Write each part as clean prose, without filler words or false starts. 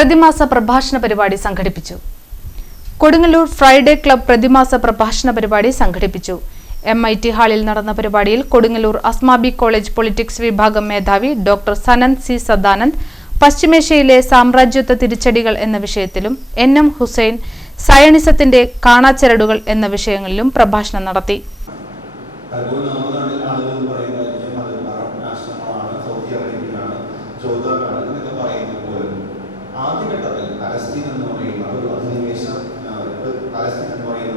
പ്രതിമാസ പ്രഭാഷണ പരിപാടി സംഘടിപ്പിച്ചു. കൊടുങ്ങല്ലൂർ ഫ്രൈഡേ ക്ലബ് പ്രതിമാസ പ്രഭാഷണ പരിപാടി സംഘടിപ്പിച്ചു. MIT ഹാളിൽ നടന്ന പരിപാടിയിൽ കൊടുങ്ങല്ലൂർ അസ്മാബി കോളേജ് പൊളിറ്റിക്സ് വിഭാഗം മേധാവി ഡോക്ടർ സനന്ദ് C. സദാനന്ദ് പശ്ചിമേഷ്യയിലെ സാമ്രാജ്യത്വ തിരിച്ചടികൾ എന്ന വിഷയത്തിലും NM ഹുസൈൻ സയണിസത്തിന്റെ കാണാച്ചരടുകൾ എന്ന വിഷയങ്ങളിലും പ്രഭാഷണം നടത്തി. ആദ്യഘട്ടത്തിൽ പലസ്തീൻ എന്ന് പറയുന്ന ഒരു അധിനിവേശ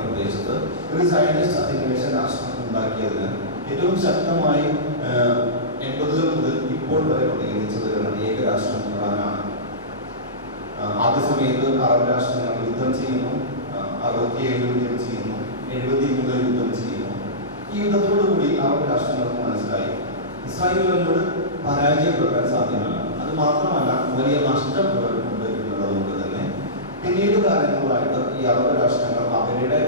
പ്രദേശത്ത് ഒരു സയനിസ്റ്റ് അധിനിവേശ രാഷ്ട്രം ഉണ്ടാക്കിയതിന് ഏറ്റവും ശക്തമായി 80 മുതൽ ഇപ്പോൾ വരെ പ്രതികരിച്ചത് ഏകരാഷ്ട്രം ഇറാനാണ്. ആദ്യ സമയത്ത് അറബ് രാഷ്ട്രങ്ങൾ യുദ്ധം ചെയ്യുന്നു, 67 യുദ്ധം ചെയ്യുന്നു, 70 മുതൽ യുദ്ധം ചെയ്യുന്നു. ഈ യുദ്ധത്തോടുകൂടി അറബ് രാഷ്ട്രങ്ങൾക്ക് മനസ്സിലായി ഇസ്രായേലിനോട് പരാജയപ്പെടാൻ സാധ്യമല്ല. അത് മാത്രമല്ല, വലിയ നഷ്ടം ഉണ്ട് എന്നുള്ളതുകൊണ്ട് തന്നെ പിന്നീട് കാലങ്ങളായിട്ട് ഈ അറബ് രാഷ്ട്രങ്ങൾ അവരുടെ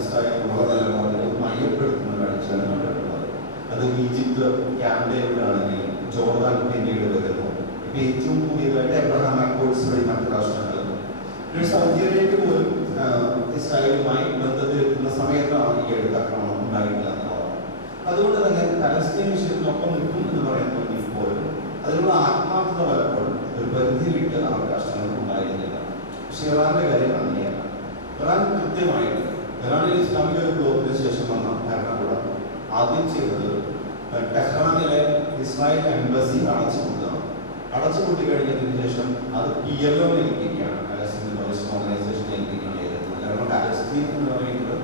ഇസ്രായേലിനുള്ള നിലപാടുകൾ മയപ്പെടുത്തുന്ന കാഴ്ചയാണ് കണ്ടിട്ടുള്ളത്. അത് ഈജിപ്ത് ക്യാമ്പയിലാണെങ്കിലും ജോർദാൻ പിന്നീട് വരുന്നു. ഇപ്പൊ ഏറ്റവും പുതിയതായിട്ട് എബ്രഹാം അക്കോർഡ്സ് വഴി മറ്റു രാഷ്ട്രങ്ങൾ, സൗദി അറേബ്യ പോലും ഇസ്രായേലുമായി ബന്ധത്തിലെത്തുന്ന സമയത്താണ് ഈ എടുത്താക്രമണം ഉണ്ടായിട്ടില്ല എന്നുള്ളത്. അതുകൊണ്ട് തന്നെ പലസ്തീൻ വിഷയത്തിനൊപ്പം നിൽക്കും എന്ന് പറയുന്നത് പോലും അതിനുള്ള ആത്മാർത്ഥത പലപ്പോഴും ഒരു പരിധി വിട്ട് അറബ് രാഷ്ട്രങ്ങൾക്ക് ഉണ്ടായിരുന്നില്ല. പക്ഷെ ഇറാന്റെ കാര്യം അങ്ങനെയല്ല. ഇറാൻ കൃത്യമായിട്ട് ഇറാനിൽ ഇസ്ലാമിക വിപ്ലവത്തിന് ശേഷം വന്ന ഭരണകൂടം ആദ്യം ചെയ്തത് ടെഹ്റാനിലെ ഇസ്രായേൽ എംബസി അടച്ചുപൂട്ടി കഴിഞ്ഞതിന് ശേഷം അത് PLO ഏൽപ്പിക്കുകയാണ്, പാലസ്തീൻ ലിബറേഷൻ ഓർഗനൈസേഷൻ ഏൽപ്പിക്കുകയാണ് ചെയ്തത്. കാരണം പാലസ്തീൻ എന്ന് പറയുന്നത്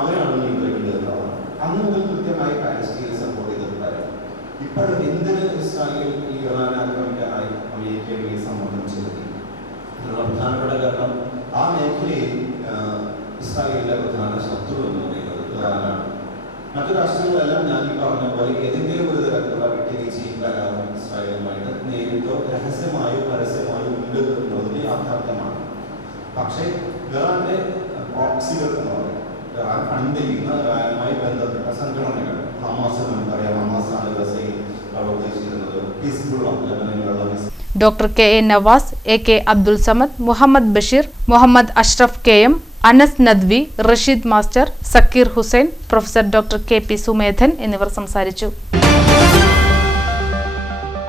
അവരാണ് നിയന്ത്രിക്കേണ്ടത്. അന്ന് മുതൽ കൃത്യമായി പാലസ്തീനെ സപ്പോർട്ട് ചെയ്തിട്ടുണ്ടായിരുന്നു. ഇപ്പോഴും എന്തിന് ഇസ്രായേൽ ഈ ഇറാനെ ആക്രമിക്കാനായി അമേരിക്കയെ സമ്മർദ്ദം ചെലുത്തി? ഇതിനുള്ള പ്രധാനപ്പെട്ട കാരണം ആ മേഖലയിൽ ഇസ്രായേലിന്റെ പ്രധാന ശത്രു എന്ന് പറയുന്നത് ഇറാനാണ്. മറ്റു രാഷ്ട്രങ്ങളെല്ലാം ഞാൻ ഈ പറഞ്ഞ പോലെ ഏതെങ്കിലും ഒരു തരത്തിലുള്ള വിട്ടുവീഴ്ചയും കരാറും ഇസ്രായേലുമായിട്ട് നേരിട്ടോ രഹസ്യമായോ പരസ്യമായോ ഉണ്ട് എന്നുള്ളതിന് യാഥാർത്ഥ്യമാണ്. പക്ഷേ ഇറാന്റെ പ്രോക്സികൾ എന്ന് പറയും, ഇറാൻ ഫണ്ടിലിരുന്ന ഇറാനുമായി ബന്ധപ്പെട്ട സംഘടനകൾ, ഹമാസ് നമുക്കറിയാം, ഹമാസാണ് ഗസയിൽ പ്രവർത്തിച്ചിരുന്നത്, ഹിസ്ബുള്ള ലെബനനിലുള്ള doctor KA Nawaz, AK Abdul Samad, Muhammad Basheer, Muhammad Ashraf KM, Anas Nadvi, Rasheed master, Sakeer Hussain, professor doctor KP Sumedhan എന്നിവർ സംസാരിച്ചു.